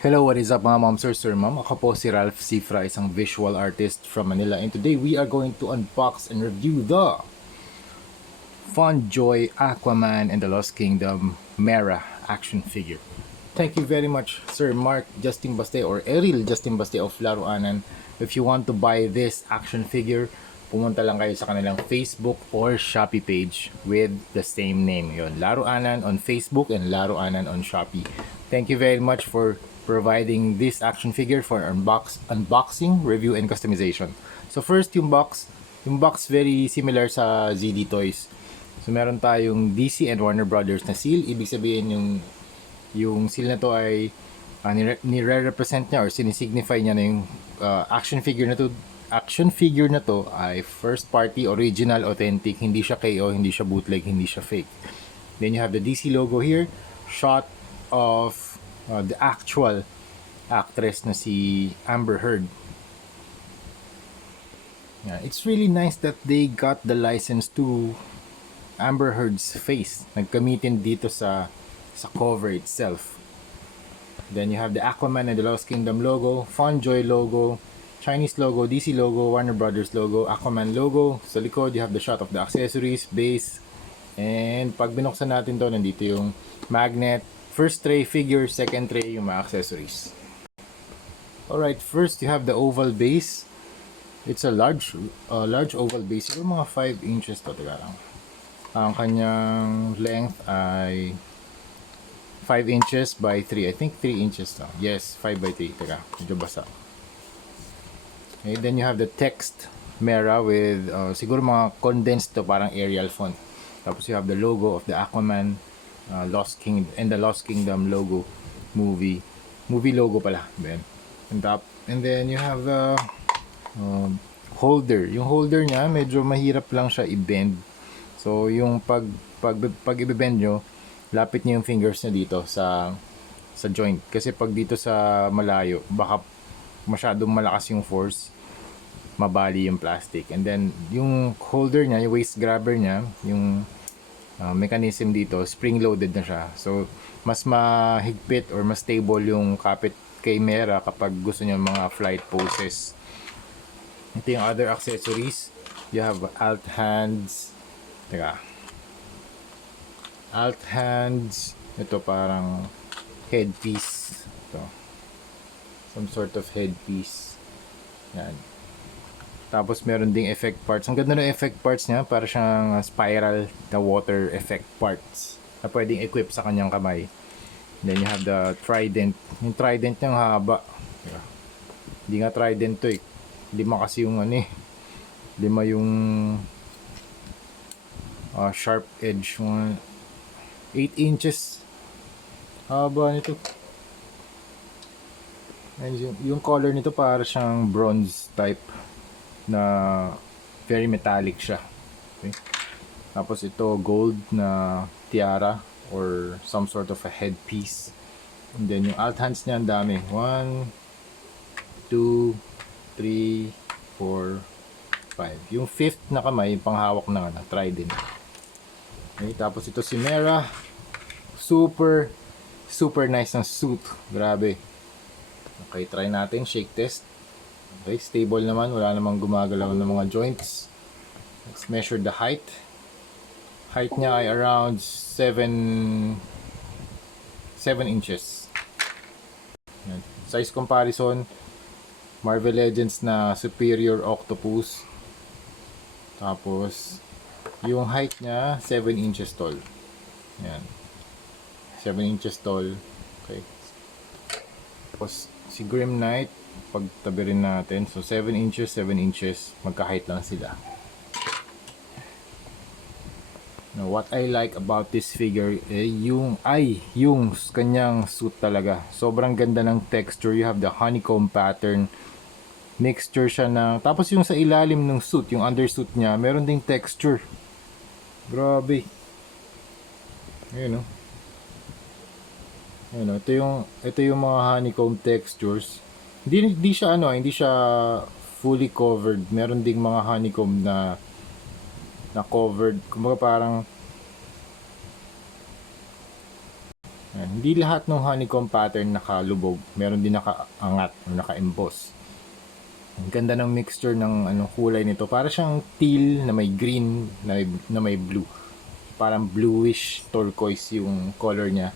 Hello, what is up mga moms or sir mom? Ako po si Ralph Cifra, isang visual artist from Manila, and today we are going to unbox and review the Funjoy Aquaman and the Lost Kingdom Mera action figure. Thank you very much Sir Mark Justin Baste or Eril Justin Baste of Laruanan. If you want to buy this action figure, pumunta lang kayo sa kanilang Facebook or Shopee page with the same name. Yon, Laruanan on Facebook and Laruanan on Shopee. Thank you very much for providing this action figure for unboxing, review, and customization. So first, yung box very similar sa ZD Toys. So meron tayong DC and Warner Brothers na seal. Ibig sabihin yung seal na to ay nire-represent niya or sinisignify niya na yung action figure na to ay first party, original, authentic. Hindi siya KO, hindi siya bootleg, hindi siya fake. Then you have the DC logo here, shot of the actual actress na si Amber Heard. Yeah, it's really nice that they got the license to Amber Heard's face. Nagkamitin dito sa cover itself. Then you have the Aquaman and the Lost Kingdom logo, Funjoy logo, Chinese logo, DC logo, Warner Brothers logo, Aquaman logo. Sa likod, you have the shot of the accessories, base, and pag binuksan natin to, nandito yung magnet, first tray figure, second tray yung mga accessories. Alright, first you have the oval base. It's a large oval base. Siguro mga 5 inches to. Teka lang. Ang kanyang length ay 5 inches by 3. I think 3 inches to. Yes, 5 by 3. Teka, medyo basa. Okay, then you have the text Mera with siguro mga condensed to, parang Arial font. Tapos you have the logo of the Aquaman, Lost Kingdom, and the Lost Kingdom logo, movie logo pala. And then you have the holder. Yung holder niya medyo mahirap lang siya i-bend. So yung pag i-bend nyo, lapit niyo yung fingers niya dito sa joint. Kasi pag dito sa malayo, baka masyadong malakas yung force, mabali yung plastic. And then yung holder niya, yung waist grabber niya, yung mechanism dito, spring loaded na siya. So mas mahigpit or mas stable yung kapit kay Mera kapag gusto niya mga flight poses. Ito yung other accessories. You have alt hands. Teka. Alt hands. Ito parang headpiece. Ito. Some sort of headpiece. Yan. Tapos meron ding effect parts. Ang ganda ng effect parts niya. Para siyang spiral na water effect parts na pwedeng equip sa kanyang kamay. Then you have the trident. Yung trident niyang haba. Teka. Hindi nga trident to eh. Lima kasi yung lima yung sharp edge. 8 inches haba nito. And yung color nito para siyang bronze type na very metallic siya. Okay? Tapos ito gold na tiara or some sort of a headpiece. And then yung alt hands niya ang dami. 1, 2, 3, 4, 5. Yung fifth na kamay, yung panghawak ng trident. Okay, tapos ito si Mera. Super nice ng suit. Grabe. Okay, try natin. Shake test. Okay, stable naman. Wala namang gumagalaw ng mga joints. Let's measure the height. Height niya ay around 7 inches. Size comparison, Marvel Legends na Superior Octopus. Tapos yung height niya 7 inches tall. Yan. 7 inches tall. Okay. Tapos si Grim Knight, pagtabi rin natin. So 7 inches, magka-height lang sila. Now, what I like about this figure yung kanyang suit talaga. Sobrang ganda ng texture. You have the honeycomb pattern. Mixture siya na. Tapos yung sa ilalim ng suit, yung undersuit niya, meron ding texture. Grabe. Ayun, no? Ayun, no? Ito yung mga honeycomb textures. Hindi siya fully covered. Meron ding mga honeycomb na covered. Kumbaga parang Hindi lahat ng honeycomb pattern nakalubog. Meron din nakaangat o naka-emboss. Ang ganda ng mixture ng kulay nito. Para siyang teal na may green na may blue. Parang bluish turquoise yung color niya.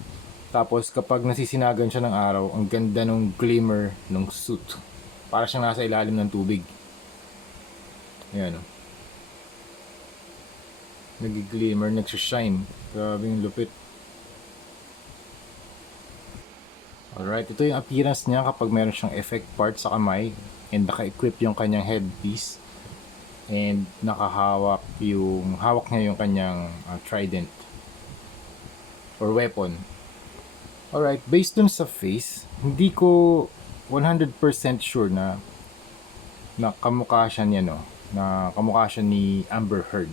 Tapos kapag nasisinagan siya ng araw, ang ganda ng glimmer ng suit. Para siyang nasa ilalim ng tubig. Ayan o. Nag-glimmer, nagsishine. Grabe yung lupit. Alright, ito yung appearance niya kapag meron siyang effect part sa kamay and naka-equip yung kanyang headpiece and hawak niya yung kanyang trident or weapon. Alright, based dun sa face, hindi ko 100% sure na kamukha siya niya, no? Na kamukha siya ni Amber Heard.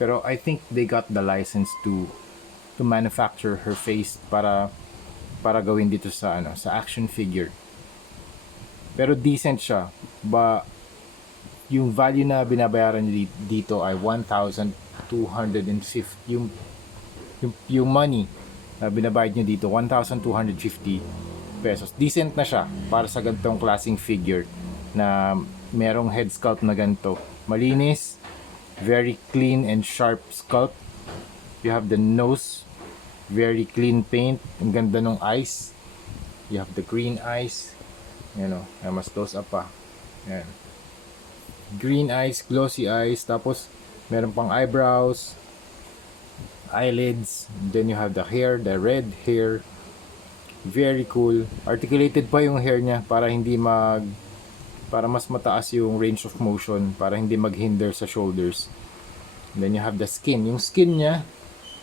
Pero I think they got the license to manufacture her face para gawin dito sa action figure. Pero decent siya. Yung value na binabayaran niya dito ay 1,250. Yung money na binabayad niya dito, 1,250 pesos. Decent na siya para sa ganitong klaseng figure na merong head sculpt na ganito. Malinis, very clean and sharp sculpt. You have the nose, very clean paint. Ang ganda ng eyes. You have the green eyes. Ay mas close up pa. Yan. Green eyes, glossy eyes. Tapos, meron pang eyebrows, eyelids. Then you have the hair, the red hair. Very cool. Articulated pa yung hair niya para para mas mataas yung range of motion. Para hindi maghinder sa shoulders. Then you have the skin. Yung skin niya,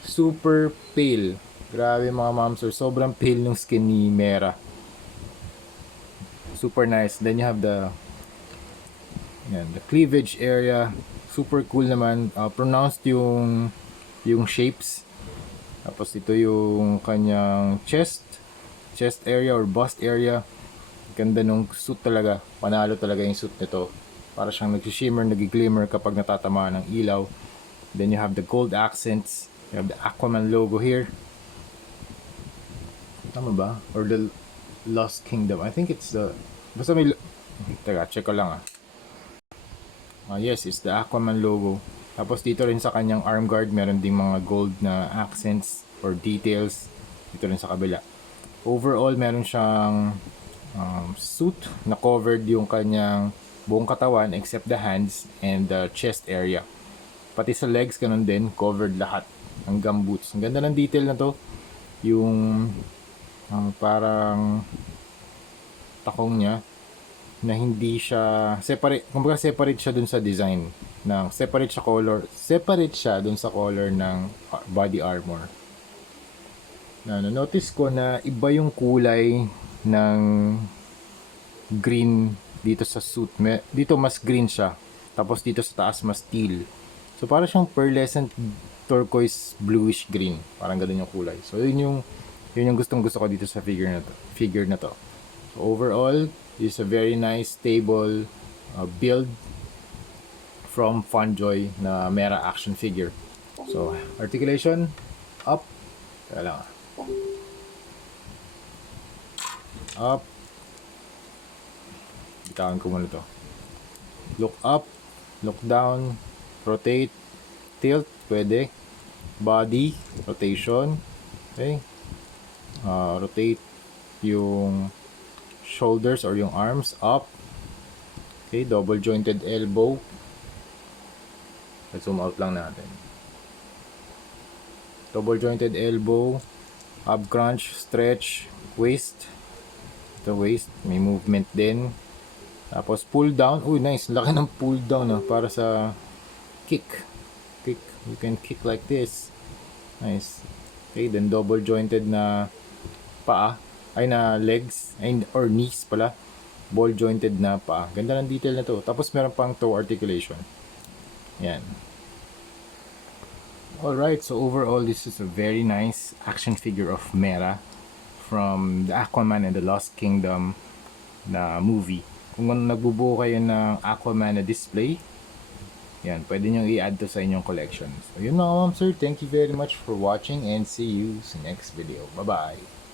super pale. Grabe mga momsor. Sobrang pale ng skin ni Mera. Super nice. Then you have the cleavage area. Super cool naman. Pronounced yung shapes. Tapos ito yung kanyang chest area or bust area. Ganda nung suit talaga. Panalo talaga yung suit nito. Para siyang nag-shimmer, nag-glimmer kapag natatamaan ng ilaw. Then you have the gold accents. You have the Aquaman logo here. Tama ba? Or the Lost Kingdom. I think it's the... Basta may... Teka, check ko lang yes, it's the Aquaman logo. Tapos dito rin sa kanyang arm guard, meron ding mga gold na accents or details. Dito rin sa kabila. Overall, meron siyang suit na covered yung kanyang buong katawan except the hands and the chest area. Pati sa legs, ganun din, covered lahat. Hanggang boots. Ang ganda ng detail na to. Yung parang takong niya na hindi siya separate, kumbaga separate siya dun sa design ng separate siya dun sa color ng body armor. Notice ko na iba yung kulay ng green dito sa suit. Dito mas green siya. Tapos dito sa taas mas teal. So parang siyang pearlescent turquoise bluish green. Parang ganun yung kulay. So yun yung gustong-gusto ko dito sa figure na to. So overall, this is a very nice stable build from Funjoy na Mera action figure. So articulation up. Kaya lang. Up. Bitawan ko muna to. Look up, look down, rotate, tilt, pwede. Body, rotation. Okay. Rotate yung shoulders or yung arms up. Okay, double jointed elbow. Let's zoom out lang natin. Double jointed elbow, ab crunch, stretch, waist. The waist, may movement din. Tapos pull down. Uy, nice. Laki ng pull down para sa kick. You can kick like this. Nice. Okay, then double jointed na paa. Ay na legs. Or knees pala. Ball jointed na paa. Ganda ng detail na to. Tapos meron pang toe articulation. Yan. Alright, so overall this is a very nice action figure of Mera from the Aquaman and the Lost Kingdom na movie. Kung nagbubuo kayo ng Aquaman na display, Yan, pwede nyo i-add to sa inyong collection. So, yun mga ma'am sir, thank you very much for watching and see you sa next video. Bye-bye!